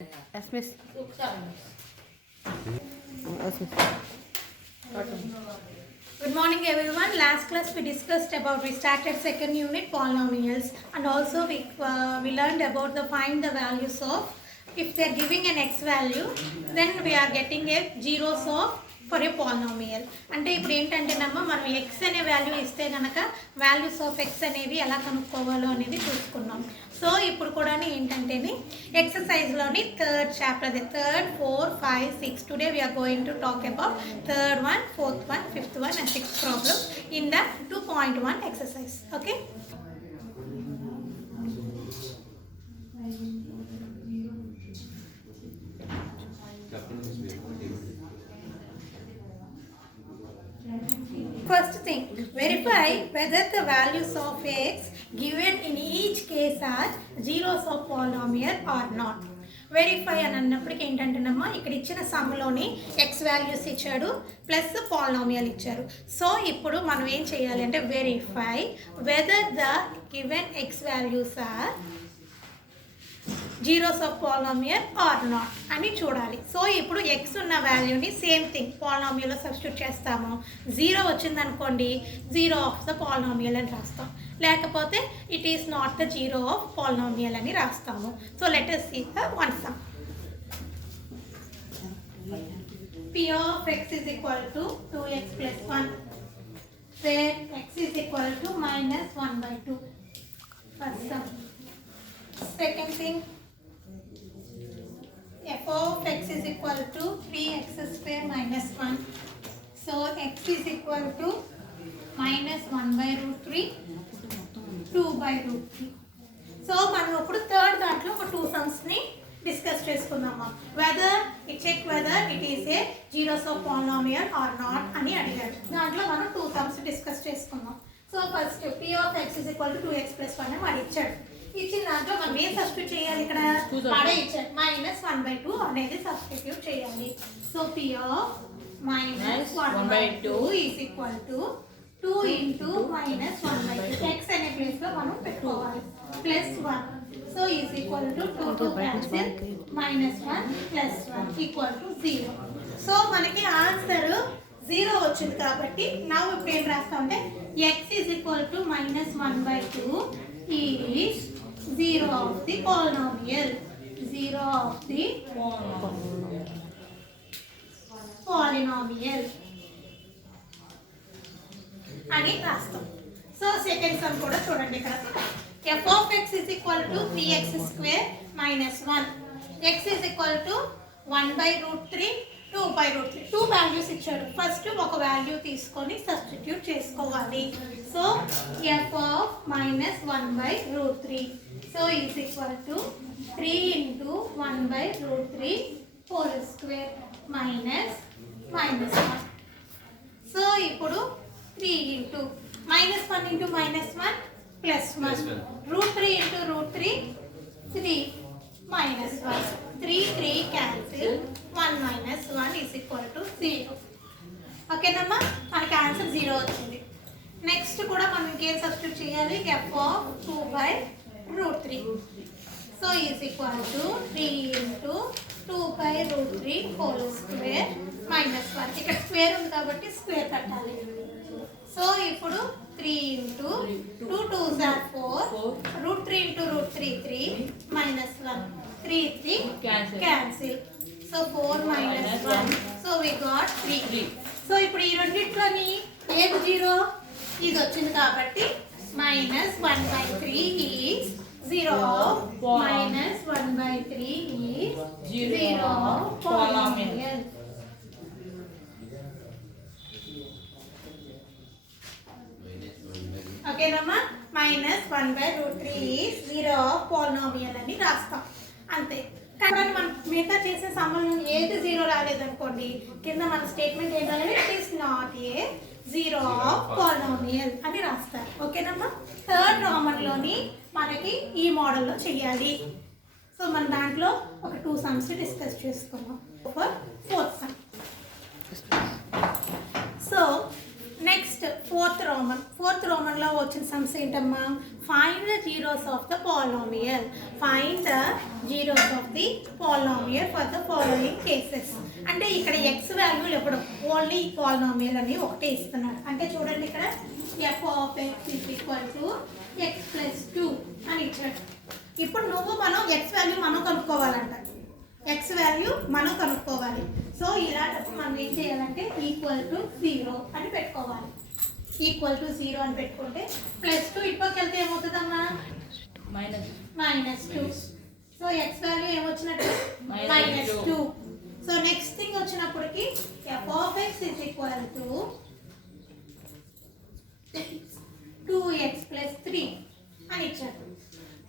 Yes, miss. Good morning everyone. Last class we started second unit polynomials, and also we learned about the find the values of if they are giving an x value, then we are getting a zeros of for a polynomial. అంటే ఇప్పుడు ఏంటంటే మనం X అనే value ఇస్తే కనుక values of X అనేవి ఎలా కనుక్కోవాలో అనేది చూసుకున్నాం. సో ఇప్పుడు కూడా ఏంటంటే ఎక్సర్సైజ్లోని థర్డ్ చాప్టర్, అది 3rd, 4, 5, 6. Today we are going to talk about 3rd one, 4th one, 5th one and 6th problem in the 2.1 exercise. Okay. First thing, verify whether the values of x given in each case are zeros of polynomial or not. Verify అని అన్నప్పటికీ ఏంటంటేనమ్మా ఇక్కడ ఇచ్చిన సమ్లోని x values ఇచ్చాడు plus polynomial ఇచ్చారు. So ఇప్పుడు మనం ఏం చేయాలి అంటే verify whether the given x values are zeros of polynomial or not అని చూడాలి. సో ఇప్పుడు ఎక్స్ ఉన్న వాల్యూని సేమ్ థింగ్ పాలినామియల్లో సబ్స్టిట్యూట్ చేస్తాము. 0 వచ్చిందనుకోండి జీరో ఆఫ్ ద పాలినామియల్ అని రాస్తాం, లేకపోతే it is not the zero of polynomial అని రాస్తాము. So let us see the one sum. P of x is equal to 2x plus 1, where x is equal to minus 1/2. First sum. Second thing, f of x is equal to 3x square minus 1. So x is equal to minus 1/√3, 2/√3. So మనం ఇప్పుడు third దాంట్లో ఒక 2 సమ్స్ని discuss చేసుకుందాము. Check whether it is a zeros of polynomial or not అని అడిగాడు. దాంట్లో మనం 2 సమ్స్ డిస్కస్ చేసుకుందాం. So first p of x is equal to 2x plus 1 అని వాడు ఇచ్చాడు. ఇచ్చిన దాంట్లో మనం ఏం సబ్స్టిట్యూట్ చేయాలి, ఇక్కడ వాడే ఇచ్చాడు minus 1/2 అనేది సబ్స్టిట్యూట్ చేయాలి. So p of minus 1/2 is equal to 2 into minus 1/2. x అనే ప్లేస్ లో మనం పెట్టుకోవాలి plus 1. So is equal to 2 cancel minus 1 plus 1 equal to 0. So మనకి ఆన్సర్ 0 వచ్చింది కాబట్టి నా ఇప్పుడు ఏం రాస్తాం అంటే x is equal to minus 1/2 is 0 of the polynomial. 0 of the polynomial అని రాస్తాం. సో సెకండ్ సమ్ కూడా చూడండి, ఇక్కడ f of x is equal to 3x square minus 1. x is equal to 1/√3, 2/√3. 2 values ఇచ్చాడు. ఫస్ట్ ఒక వాల్యూ తీసుకొని substitute చేసుకోవాలి. So f of minus 1/√3 so is equal to 3 into 1/√3 whole square minus 1. So ఇప్పుడు 3 into -1 into -1 plus 1. √3 into √3 3 minus 1. 3 cancel 1 minus 1 is equal to 0. ఓకేనమ్మా, మనకి answer 0 వచ్చింది. Next కూడా మనం ఇంకేం సబ్స్టిట్యూట్ చేయాలి, f of 2/√3 so is equal to 3 into 2/√3 whole square minus 1. ఇక్కడ square ఉంది కాబట్టి స్క్వేర్ కట్టాలి. సో ఇప్పుడు 3 into 2 2s are 4, √3 into √3 3 minus 1, 3 cancel. So 4 minus 1 so we got 3. So ఇప్పుడు ఈ రెండిట్లోని ఏది 0 ఇది వచ్చింది కాబట్టి minus 1/3 is 0 of minus 1/3 is 0 of polynomial. ఓకేనమ్మా, minus 1/√3 is 0 of polynomial అని రాస్తాం అంతే. కానీ మనం మిగతా చేసే సమ్మలో ఏది 0 రాలేదనుకోండి, కింద మన స్టేట్మెంట్ ఏం రాలేదు, it is not a 0 of polynomial అని రాస్తారు. ఓకేనమ్మా, థర్డ్ రామన్లోని మనకి ఈ మోడల్లో చెయ్యాలి. సో మన దాంట్లో ఒక 2 సమ్స్ డిస్కస్ చేసుకున్నాం for 4th sum. So next fourth రోమన్లో వచ్చిన సమ్స్ ఏంటమ్మా, find the zeros of the polynomial. Find the zeros of the polynomial for the following cases. అంటే ఇక్కడ x వాల్యూలు ఇవ్వడం, ఓన్లీ పాలినామియల్ అని ఒకటే ఇస్తున్నాడు. అంటే చూడండి ఇక్కడ f of x is equal to x plus 2 అని ఇచ్చాడు. ఇప్పుడు మనం x వాల్యూ మనం కనుక్కోవాలంట. x వాల్యూ మనం కనుక్కోవాలి. సో ఇలాంటప్పుడు మనం ఏం చేయాలంటే ఈక్వల్ టు 0 అని పెట్టుకోవాలి. ఈక్వల్ టు 0 అని పెట్టుకుంటే ప్లస్ 2 ఇటుపక్కకి వెళ్తే ఏమవుతుందమ్మా? -2. సో x వాల్యూ ఏమొచ్చినట్టు? -2. సో నెక్స్ట్ థింగ్ వచ్చినప్పటికి f of x is equal to 2x plus 3 అని ఇచ్చారు.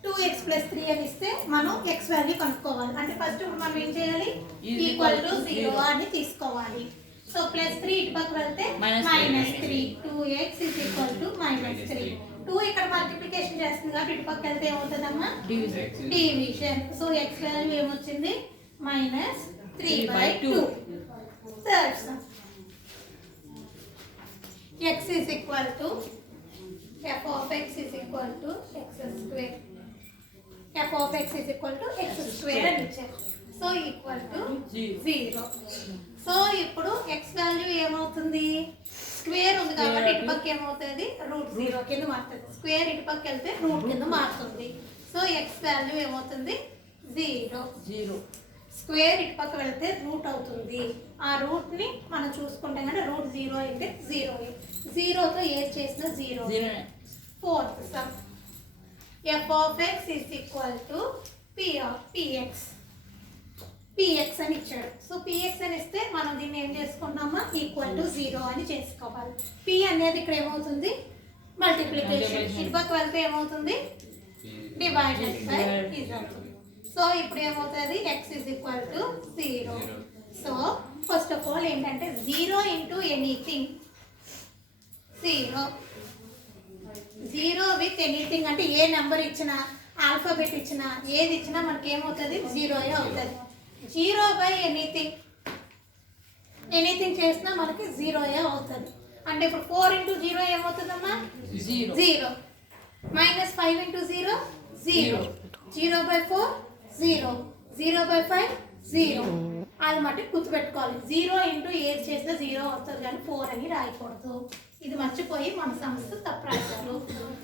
2x plus 3 అని ఇస్తే మనం x వాల్యూ కనుక్కోవాలి. అంటే ఫస్ట్ మనం ఏం చేయాలి? ఈక్వల్ టు 0 అని తీసుకోవాలి. సో ప్లస్ 3 ఇటు పక్క వెళ్తే -3. 2x is equal to -3. 2 ఇక్కడ మల్టిప్లికేషన్ చేస్తుంది కాబట్టి ఇటు పక్క వెళ్తే ఏమవుతుందమ్మా? డివిజన్. సో x వాల్యూ ఏమొచ్చింది? -3/2. Third sum x is equal to f of x is equal to x square. f of x is equal to x square అని ఇచ్చారు. So equal to 0. So ఇప్పుడు x value ఏమవుతుంది? Square ఉంది కాబట్టి ఇటు పక్క ఏమవుతుంది? √0 కింద మారుతుంది. స్క్వేర్ ఇటు పక్క వెళ్తే రూట్ కింద మారుతుంది. సో x వాల్యూ ఏమవుతుంది? 0. స్క్వేర్ ఇటు పక్క వెళ్తే రూట్ అవుతుంది. ఆ రూట్ ని మనం చూసుకుంటాం అంటే √0 అయితే 0. 0తో ఏది చేసినా 0. Fourth sum f of x is equal to px. px అని ఇచ్చాడు. సో px అని ఇస్తే మనం దీన్ని ఏం చేసుకున్నామా? ఈక్వల్ టు 0 అని చేసుకోవాలి. p అనేది ఇక్కడ ఏమవుతుంది? మల్టిప్లికేషన్. ఇటు పక్క వెళ్తే ఏమవుతుంది? డివైడెడ్ బై is అవుతుంది. సో ఇప్పుడు ఏమవుతుంది? x is equal to 0. So first of all ఏంటంటే 0 ఇంటూ ఎనీథింగ్ 0. 0 విత్ ఎనీథింగ్ అంటే ఏ నెంబర్ ఇచ్చినా, ఆల్ఫాబెట్ ఇచ్చినా, ఏది ఇచ్చినా మనకి ఏమవుతుంది? 0 అవుతుంది. 0 బై ఎనీథింగ్ చేసినా మనకి 0 అవుతుంది. అంటే ఇప్పుడు 4 ఇంటూ 0 ఏమవుతుందమ్మా? 0. -5 ఇంటూ 0 0. 0/4 0. 0/5 0. అది మట్టి గుర్తుపెట్టుకోవాలి. 0 ఇంటూ ఏది చేసినా 0 వస్తుంది కానీ 4 అని రాయకూడదు. ఇది మర్చిపోయి మన సమస్య తప్పు రాశారు.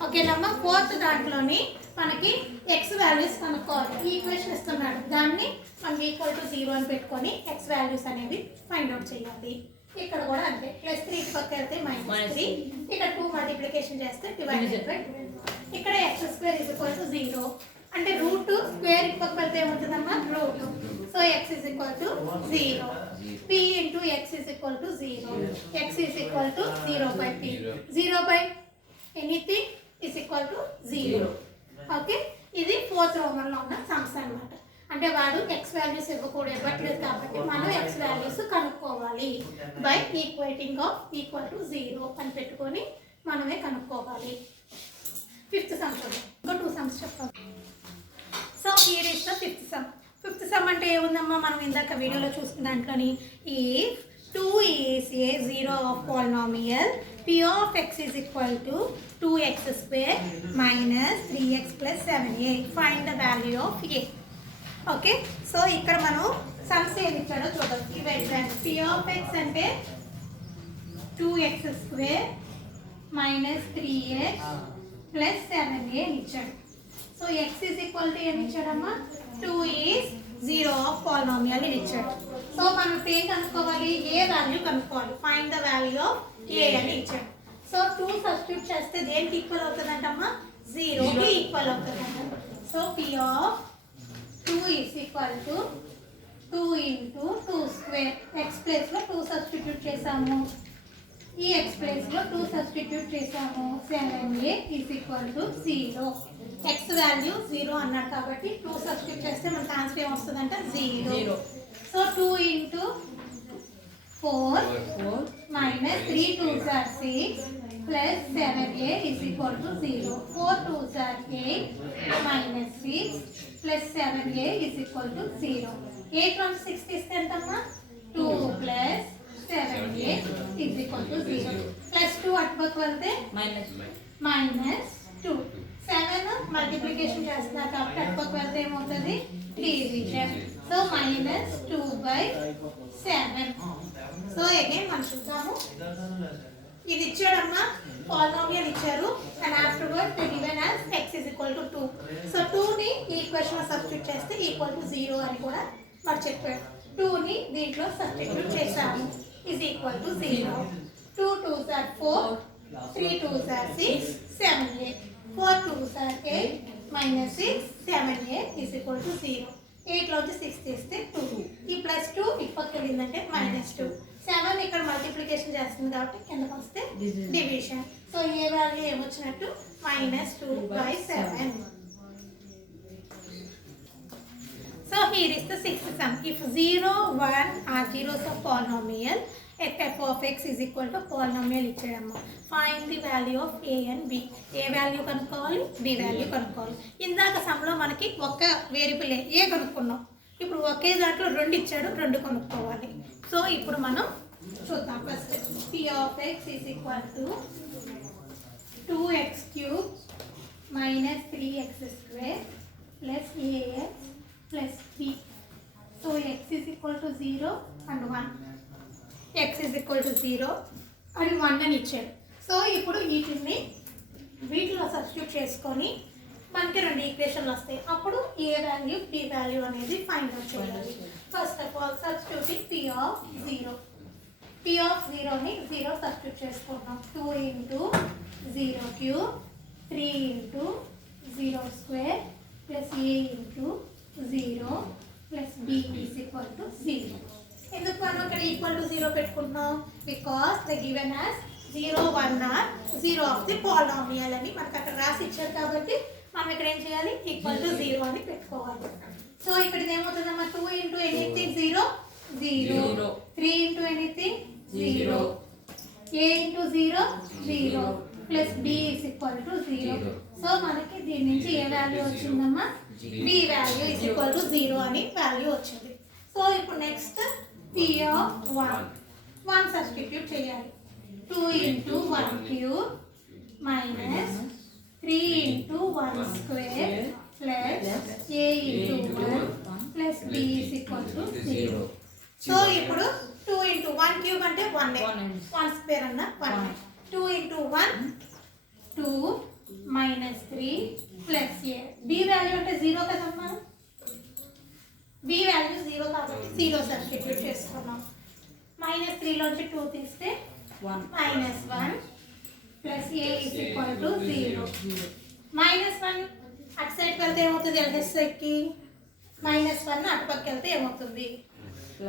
ఓకేనమ్మా. ఫోర్త్ దాంట్లోని మనకి x వాల్యూస్ కనుక్కోవాలి. ఈ ఈక్వేషన్ ఇస్తున్నాడు, దాన్ని మనం ఈక్వల్ టు 0 అని పెట్టుకొని x వాల్యూస్ అనేది ఫైండ్ అవుట్ చేయాలి. ఇక్కడ కూడా అంతే. +3 ఇటు పక్క వెళ్తే -3. ఇక్కడ 2 మల్టిప్లికేషన్ చేస్తే డివైడెడ్ బై 2. ఇక్కడ x² = 0. అంటే రూట్ స్క్వేర్ ఇటు పక్క వెళ్తే ఏమవుతుందమ్మా? Root. So x is equal to 0. p into x is equal to 0. x is equal to 0/p. 0 by anything is equal to 0. Okay. ఇది ఫోర్త్ రోమన్లో ఉన్న సమ్స్ అన్నమాట. అంటే వాడు x వాల్యూస్ ఇవ్వట్లేదు కాబట్టి మనం x వాల్యూస్ కనుక్కోవాలి. By equating of equal to 0 అని పెట్టుకొని మనమే కనుక్కోవాలి. ఫిఫ్త్ సమ్ చూద్దాం. ఇంకో 2 సమ్స్ చెప్పాలి. So here is the fifth sum. Fifth sum అంటే ఏముందమ్మా? మనం ఇందాక వీడియోలో చూసిన దాంట్లోని if 2 is a zero of polynomial p of x is equal to 2x² minus 3x plus 7a. Find the value of a. Okay. So ఇక్కడ మనం sums ఏమి ఇచ్చాడో చూద్దాం. ఇవి p of x అంటే 2x² minus 3x plus 7a ఇచ్చాడు. So x is equal to ఏమి ఇచ్చాడమ్మా? 2 is 0 of polynomial అని ఇచ్చాడు. సో మనం ఏం కనుక్కోవాలి? ఏ వాల్యూ కనుక్కోవాలి. ఫైండ్ ద వాల్యూ ఆఫ్ ఏ అని ఇచ్చాడు. సో 2 సబ్స్టిట్యూట్ చేస్తే దేనికి ఈక్వల్ అవుతుందంటమ్మా? 0కి ఈక్వల్ అవుతుందంట. So p of 2 is equal to 2 into 2 square. x ప్లేస్లో 2 సబ్స్టిట్యూట్ చేసాము. ఈ x ప్లేస్లో 2 సబ్స్టిట్యూట్ చేసాము. 7a is equal to 0. x value 0 అన్నాడు కాబట్టి 2 సబ్స్టిట్యూట్ చేస్తే మనకు ఆన్సర్ ఏమొస్తుందంటే 0. So 2 into 4 minus 3 2s are 6 plus 7a is equal to 0. 4 2s are 8 minus 6 plus 7a is equal to 0. 8 from 6 తీస్తే ఎంతమ్మా? 2 plus 7a is equal to 0. Plus 2 అటు పక్క వెళ్తే minus 2. 7 మల్టిప్లికేషన్ చేస్తున్నారు కాబట్టి అటుపక్క వెళ్తే ఏమవుతుంది డివిజన్. సో -2/7. సో అగైన్ మనం చూద్దాము. ఇది ఇచ్చాడమ్మా పాలినామియల్ ఇచ్చారు and afterward they given as x is equal to 2. So 2 ని ఈ ఈక్వేషన్ లో సబ్స్టిట్యూట్ చేస్తే ఈక్వల్ టు 0 అని కూడా మరి చెప్పాడు. 2 ని దీంట్లో సబ్స్టిట్యూట్ చేసాము is equal to 0. 2 2s are 4, 3 2s are 6, 7 8. 4 2s are 8 minus 6 7 8 is equal to 0. 8 లో 6 తీస్తే 2. ఈ ప్లస్ 2 ఇప్పటికి వెళ్ళిందంటే -2. 7 ఇక్కడ మల్టిప్లికేషన్ చేస్తుంది కాబట్టి కిందకి వస్తే డివిజన్. సో ఏ వాల్యూ ఏమొచ్చినట్టు -2/7. So here is the sixth sum. If 0, 1 are zeros of polynomial, f of x is equal to polynomial ఇచ్చాడమ్మా. Find the value of a and b. a value కనుక్కోవాలి, b value కనుక్కోవాలి. ఇందాక సమ్లో మనకి ఒక variable ఏ కనుక్కున్నాం. ఇప్పుడు ఒకే దాంట్లో 2 ఇచ్చాడు, 2 కనుక్కోవాలి. సో ఇప్పుడు మనం చూద్దాం. First p of x is equal to 2x cube minus 3x square plus ax plus b. So x is equal to 0 and 1. x is equal to 0 and 1 అని ఇచ్చాడు. సో ఇప్పుడు వీటిలో సబ్స్టిట్యూట్ చేసుకొని మనకి 2 ఈక్వేషన్లు వస్తాయి. అప్పుడు ఏ వాల్యూ బి వాల్యూ అనేది ఫైండ్ అవుట్ చేయాలి. First of all substituting p of 0. p of 0ని 0 substitute చేసుకుంటాం. 2 into 0 cube 3 into 0 square plus a into 0 plus b is equal to 0. ఎందుకు మనం ఇక్కడ ఈక్వల్ టు 0 పెట్టుకుంటున్నాం? Because the given as 0 1 are 0 of the polynomial అని మనకు అక్కడ రాసి ఇచ్చారు కాబట్టి మనం ఇక్కడ ఏం చేయాలి? ఈక్వల్ టు 0 అని పెట్టుకోవాలి. సో ఇక్కడ ఏమవుతుందమ్మా? 2 into anything 0 0, 3 into anything 0, a into 0 0 plus b is equal to 0. So మనకి దీని నుంచి ఏ వాల్యూ వచ్చిందమ్మా? b value is equal to 0 అని వాల్యూ వచ్చింది. సో ఇప్పుడు నెక్స్ట్ p of 1 సబ్స్టిట్యూట్ చేయాలి. 2 into 1 cube minus 3 into 1 square plus a into 1 plus b is equal to 0. So ఇప్పుడు 2 into 1 cube అంటే 1 square అన్న 1. 2 into 1 2 minus 3 plus a. b value అంటే 0 కదమ్మా. b value 0 కాబట్టి 0 substitute చేసుకున్నాం. -3 లోంచి 2 తీస్తే -1 plus a is equal to 0. -1 అటు సైడ్కి వెళ్తే ఏమవుతుంది? LHSకి -1 అటు పక్కకి వెళ్తే ఏమవుతుంది?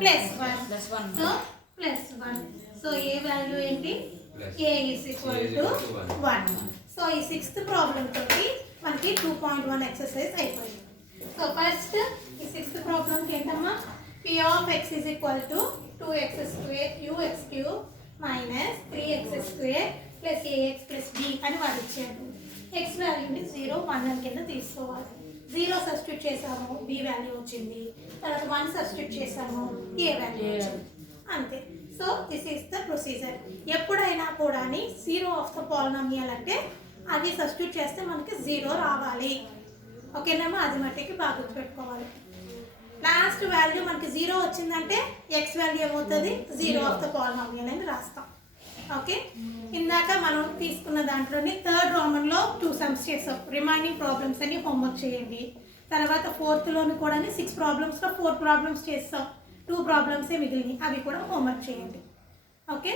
+1. సో +1. సో ఏ వాల్యూ ఏంటి? a is equal to 1. So ఈ 6th ప్రాబ్లం తోటి మనకి 2.1 ఎక్సర్సైజ్ అయిపోయింది. సో ఫస్ట్ ఈ 6th ప్రాబ్లంకి ఏంటమ్మా? p of x is equal to 2x square ux cube minus 3x square plus ax plus b అని వాడు ఇచ్చాడు. x వాల్యూని 0 1 అని కింద తీసుకోవాలి. 0 సబ్స్టిట్యూట్ చేసాము, b వాల్యూ వచ్చింది. తర్వాత 1 సబ్స్టిట్యూట్ చేసాము, a వాల్యూ వచ్చింది. అంతే. So this is the procedure. ఎప్పుడైనా కూడా 0 ఆఫ్ ద పాలినామియల్ అంటే అది సబ్స్టిట్యూట్ చేస్తే మనకి 0 రావాలి. ఓకేనమ్మా? అది మట్టికి బాగా గుర్తుపెట్టుకోవాలి. లాస్ట్ వాల్యూ మనకి 0 వచ్చిందంటే x వాల్యూ ఏమవుతుంది? 0 ఆఫ్ ద పాలినామియల్ అని రాస్తాం. ఓకే. ఇందాక మనం తీసుకున్న దాంట్లోని 3rd రోమన్లో 2 సమ్స్ చేసాం. రిమైనింగ్ ప్రాబ్లమ్స్ అన్ని హోంవర్క్ చేయండి. తర్వాత 4thలోని కూడా 6 ప్రాబ్లమ్స్లో 4 ప్రాబ్లమ్స్ చేస్తాం. 2 ప్రాబ్లమ్సే మిగిలినాయి, అవి కూడా హోంవర్క్ చేయండి. ఓకే.